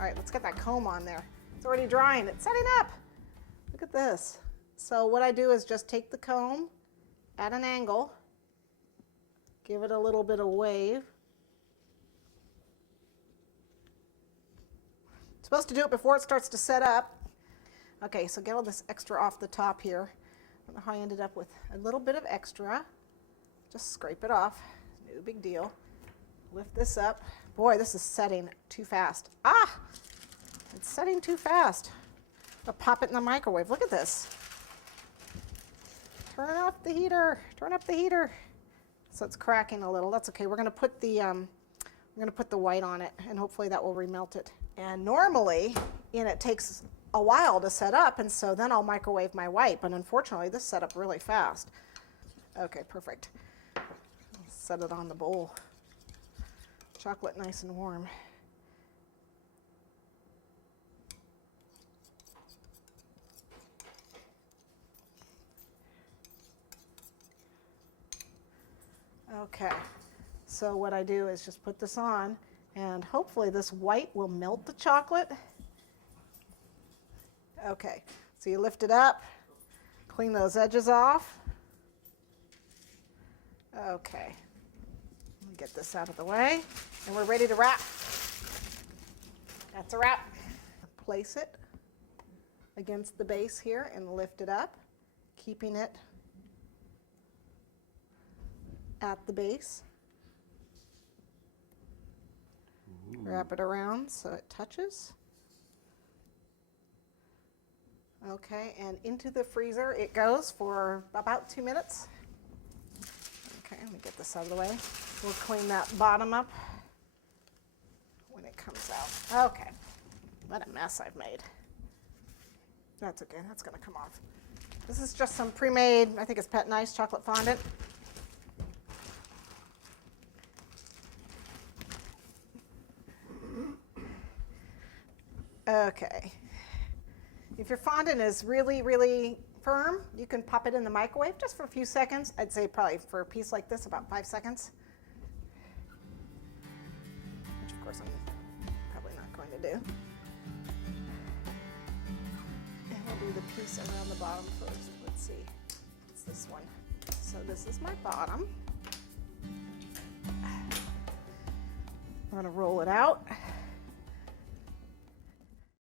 All right, let's get that comb on there. It's already drying. It's setting up. Look at this. So what I do is just take the comb at an angle, give it a little bit of wave. Supposed to do it before it starts to set up. Okay, so get all this extra off the top here. I don't know how I ended up with a little bit of extra. Just scrape it off. No big deal. Lift this up. Boy, this is setting too fast. Ah! It's setting too fast. I'll pop it in the microwave. Look at this. Turn off the heater. Turn up the heater. So it's cracking a little. That's okay. We're going to put the white on it, and hopefully that will remelt it. And normally, it takes a while to set up, and so then I'll microwave my white. But unfortunately, this set up really fast. Okay, perfect. Set it on the bowl. Chocolate nice and warm. Okay, so what I do is just put this on, and hopefully this white will melt the chocolate. Okay, so you lift it up, clean those edges off. Okay, get this out of the way, and we're ready to wrap. That's a wrap. Place it against the base here and lift it up, keeping it at the base. Wrap it around so it touches. Okay, and into the freezer it goes for about 2 minutes. Okay, let me get this out of the way. We'll clean that bottom up when it comes out. Okay, what a mess I've made. That's okay, that's gonna come off. This is just some pre-made, I think it's Pet Nice chocolate fondant. Okay, if your fondant is really, really firm, you can pop it in the microwave just for a few seconds. I'd say probably for a piece like this, about 5 seconds. Which of course I'm probably not going to do. And we'll do the piece around the bottom first. Let's see, it's this one. So this is my bottom. I'm gonna roll it out.